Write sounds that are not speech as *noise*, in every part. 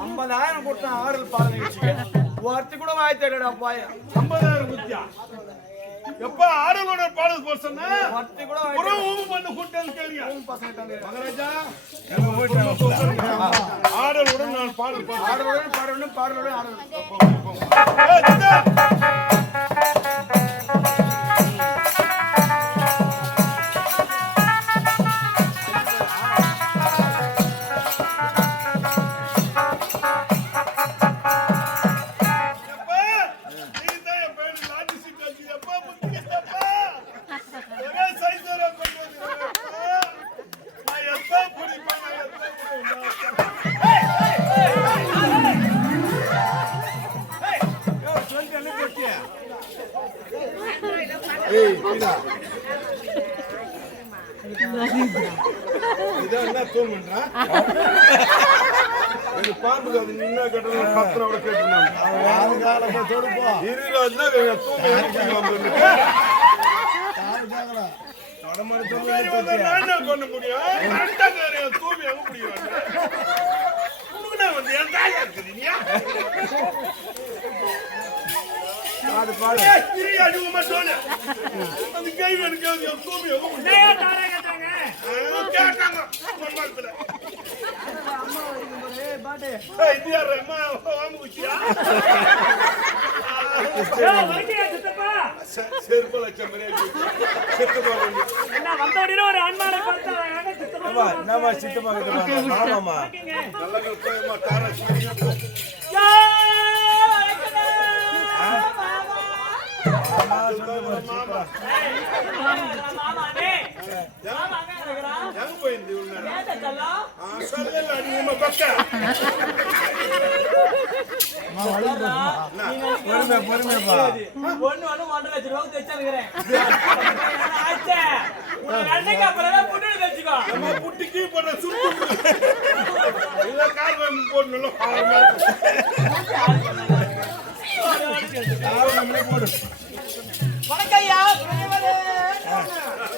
ஐம்பதாயிரம் கொடுத்தான் ஆடல் பாடல் ஒருத்தி கூட வாய் தேடா பாய். ஐம்பதாயிரம் குத்தியா எப்ப ஆடலோட பாடல் போர்ஷன் ஒருத்தி கூட உறவும் பண்ணு கூட்டம் கேளுங்க. மகாராஜா ஆடலுடன் நான் பாடல் பாடலுடன் பாடலுடன் பாடலுடன் ஆடல் *laughs* பாம்புக்கு நின்னா கேட்டது பத்து ரூபா கேட்டுருந்தாங்க. பண்ண முடியும்? தூவி எங்க முடியும்? வந்து என் தாயா இருக்குது நீ? ஏய், இரு, அடிவுமா சொல்லு. அந்த கை எனக்கு என் தூவி எங்க முடியும்? ஆ, கேட்டாங்க, ஏய், இது யாரு? அம்மா, குச்சியா? செருப்பு லட்சம் நல்ல தாரா சரிங்க மாமா எங்க போயிருந்து இவ்வளவு நேரம்? பொறுமை பொறுமைப்பா ஒண்ணு ஒண்ணு ஒன்றரை லட்சம் தைச்சிருக்கிறேன் அன்னைக்கு அப்புறம் புட்டு தைச்சுக்கோ புட்டிக்கு போடுற சுருக்கு இல்ல, போடணும். வணக்கம் ஐயா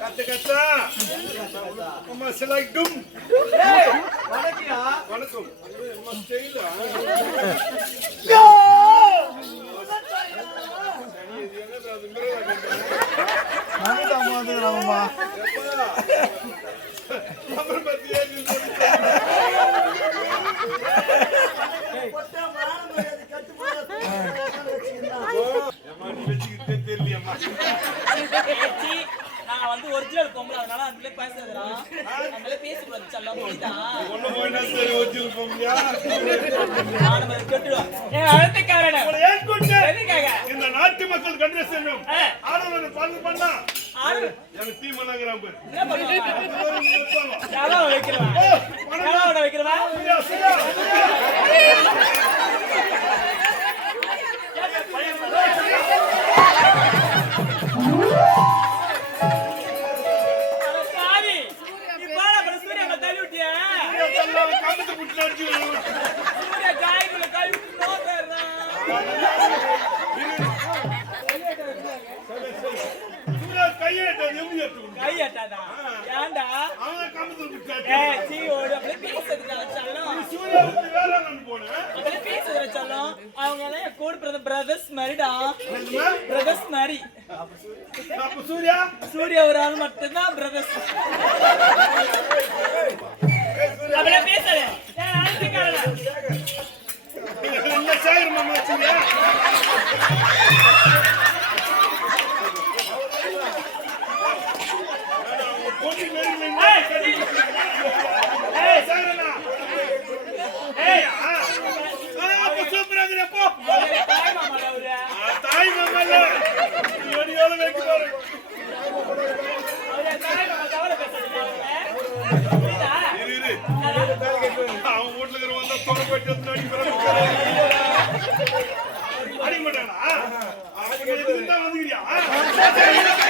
கத்து கத்தா. அம்மா சிலாய்க்கும் ஏய், வணக்கம். வணக்கம். மக்கள் கண்டு செல்லும். ஆடவனை பால் பண்ணா. எனக்கு தீ மண்ணாங்கிறான் பாரு. வைக்கிறவா? ஓ, வணக்கம். கை எட்டாதா ஏன்டா. சீ ஓடு அப்படியே வேளாங்கண்ணி போனேன். அப்படியே பேசுறதுடா செல்லம் அவங்க எல்லாம் கூட பிறந்த பிரதர்ஸ் மாதிரிடா? பிரதர்ஸ் மாதிரி. சூர்யா? சூர்யா ஒரு ஆள் மட்டும்தான் பிரதர்ஸ் அப்படியே பேசுறேன் என்ன மாமா சூர்யா? ತಾಯಿ ಮಾಮಲ್ಲ ಏಳು ಏಳು ಬೇಕು அவன் வீட்டுல இருக்கிறவங்க வந்து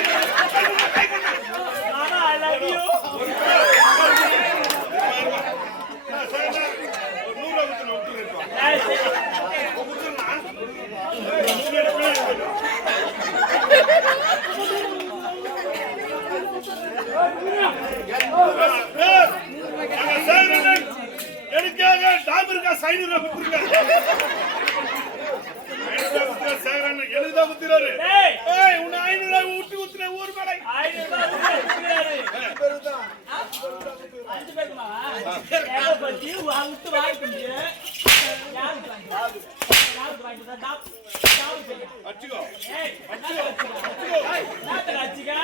எனக்காக டாபிர்கா சைனுரை விட்டுருக்காங்க எழுதா ஊத்துறாரு ஏய் உன்னை ஐநூறு ரூபாய் ஊட்டி ஊத்துன ஊர் மேடை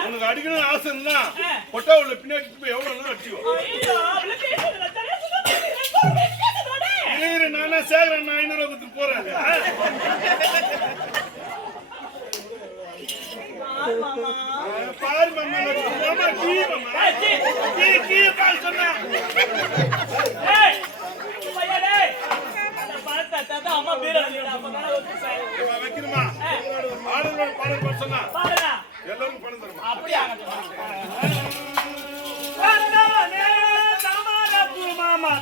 உனக்கு அடிக்கணும்னு ஆசை இருந்தா பொட்டா உள்ள பின்னாடி போய் எவ்வளவு அடிச்சுக்கோ சேகரன் ஐநூறு கொடுத்து போறாங்க பாரு மாமா கீ மாமா.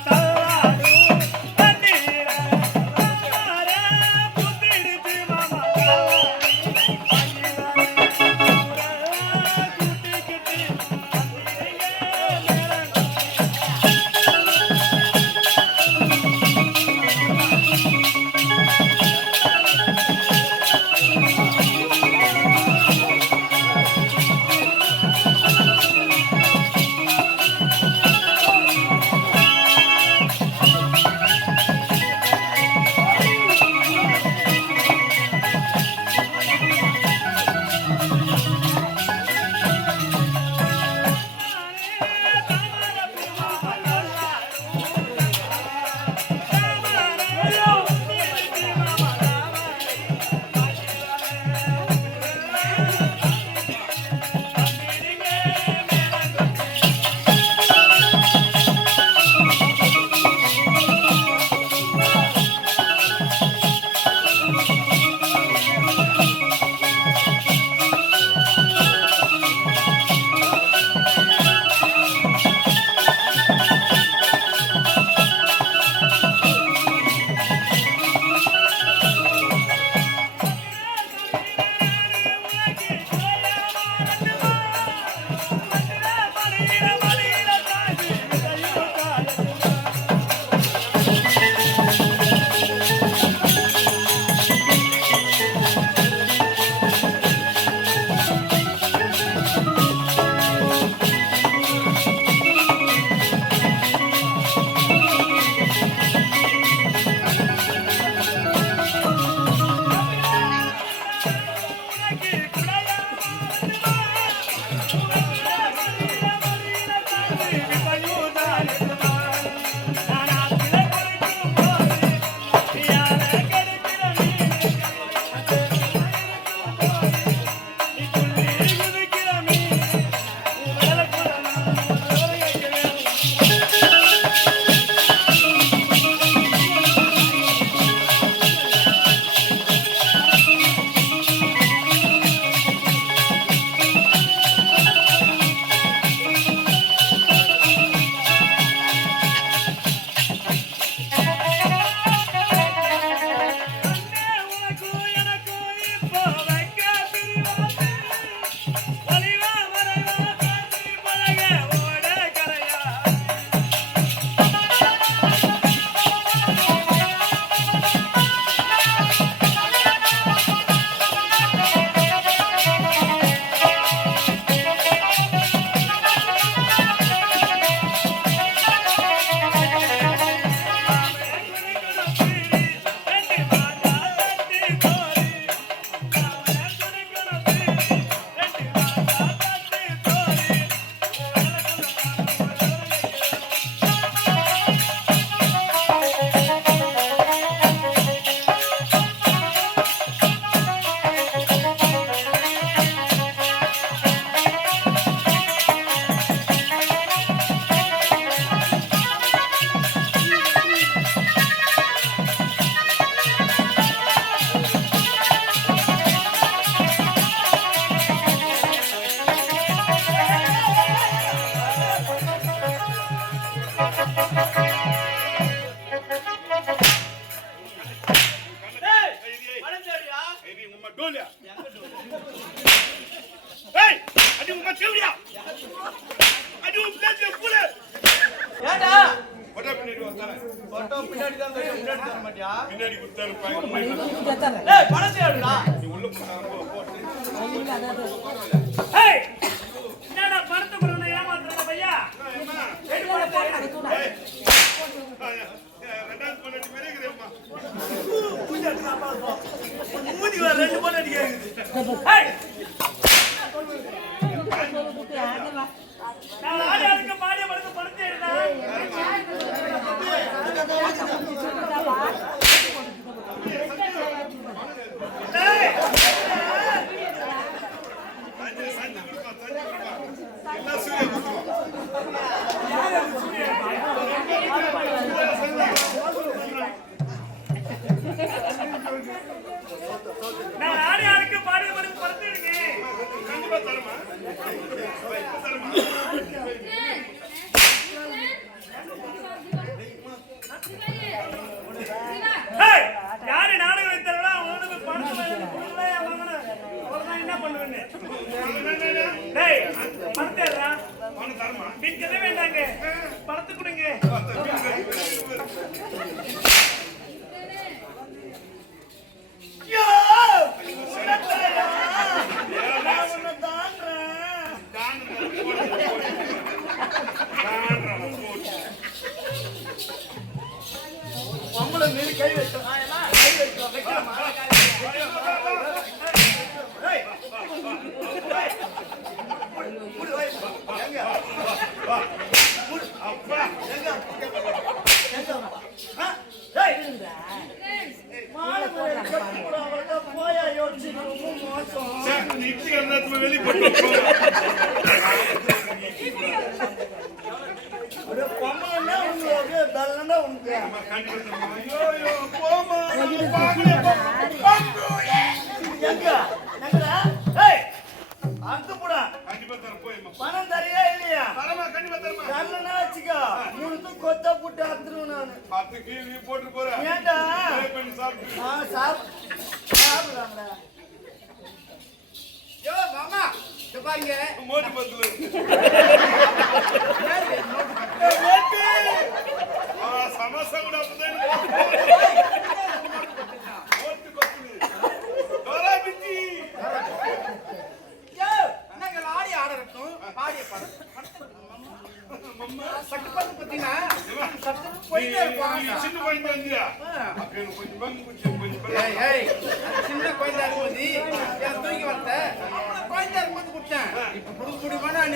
டோலியா ஏய் அடி உங்க கேவடியா அடி உங்க பிளேட்ல கூல ஏண்டா? பட்டா பின்னாடி வந்தானே போட்டோ பின்னாடி தான் தெரியும், முன்னாடி தர மாட்டியா? பின்னாடி குத்தாரு பாய் ஏய் பணத்தை எடுடா நீ உள்ள போனா போ. ஏய் என்னடா பணத்தை கொடுறத ஏமாத்துறடா பையா? அம்மா ரெண்டு எடு. ஏய் ரெண்டாவது பண்ணி மெரிக்கிறேம்மா மூஞ்சி வேற ரெண்டு போட்டு அடிக்காது ஏய் நான் ஆடி ஆடுங்க பாடிய பணத்தை பணத்தை எடுடா ஏய் சஞ்சு சஞ்சு கொடுப்பா சஞ்சு கொடுப்பா எல்லாம் சூரிய கொடுப்பா நான் ஆடி ஆடுங்க பாடிய பணத்தை பணத்தை எடுங்க கண்டிப்பா தரமா தரமா ஏய் யாரு நாடகம் வைத்தாரோ அவனுக்கு பணத்தை என்ன பண்ணுவேன்னு டேய் பணத்தை பணம் தரமா வேண்டாங்க? பணத்தை கொடுங்க. கை வச்சோம் கை வச்சோம் வைக்கலாமா கொத்த புட்டு அத்துருவேன் நானு. பத்து கீழ் நீ போட்டு போற. சாப் சாப்பிடுறாங்கடா யோ மாமா இங்க பாருங்க. மோடி பத்துல. சமோசா கூட மோட்டு பத்துல. நாங்க ஆடி ஆடறட்டும் பாடிய பாடம் சட்டு பண்ணு பத்தினா சட்டு போயிட்டே இருப்பாங்க சின்ன பையன் வந்தியா அப்ப எனக்கு கொஞ்சம் பங்கு கொஞ்சம் கொஞ்சம் ஏய் ஏய் சின்ன குழந்தை இருக்கும்போது என் தூக்கி வரத்த குழந்தை. இருக்கும்போது கொடுத்தேன் இப்ப கொடுக்க முடியுமா நான்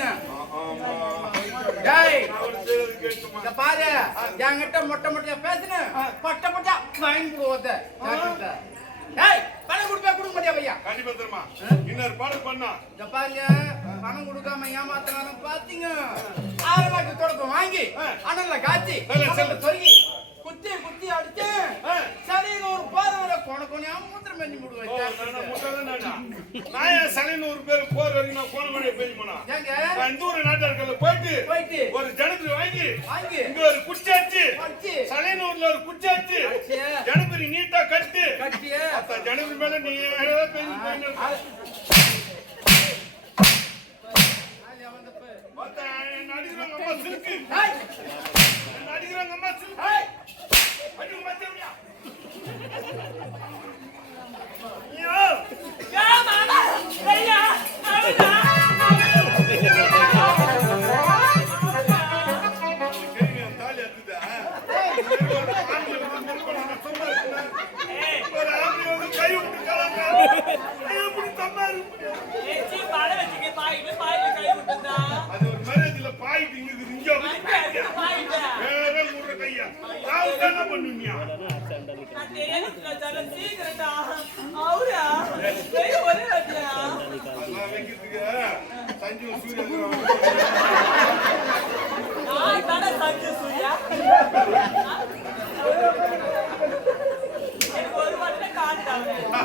இந்த பாரு என்கிட்ட மொட்டை மொட்டையா பேசுனேன் பட்ட பட்டா வாங்கி கொடுவோத்த ஏய் பணம் கொடுப்பா கொடுக்க மாட்டியா பையா? கண்டிப்பா தரமா. இன்னொரு பாடம் பண்ணா. இந்த பாருங்க பணம் கொடுக்காம ஏமாத்தினாலும் பாத்தீங்க. ஆறு வாட்டி தொடக்கம் வாங்கி அனல்ல காய்ச்சி சொருகி குத்தி குத்தி அடிச்சு சரின்னு ஒரு பாதவரை கொண கொனையா மூத்திரம் நானா விடுவேன் நானா? சனின்னு ஒரு பேர் போற வரைக்கும் நான் போன மணியை பேசி போனா. இந்த ஊர் நாட்டார்கள் போயிட்டு போயிட்டு. ஒரு ஜனபரி வாங்கி வாங்கி. இங்க ஒரு குச்சாச்சு. அடிச்சு. சலைனூர்ல ஒரு குச்சாச்சு. அடிச்சு. ஜனபரி நீட்டா கட்டு. அத்த ஜனபரி மேல நீ ஏதாவது பேசி போயின்னு மத்த என்ன அடிக்கிறாங்க ஒரு மட்டும் காட்டாங்க இப்ப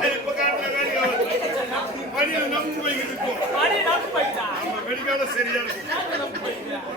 மணியில் நம்பு போயிட்டா? நம்ம வெடிக்கால சரியா இருக்கும்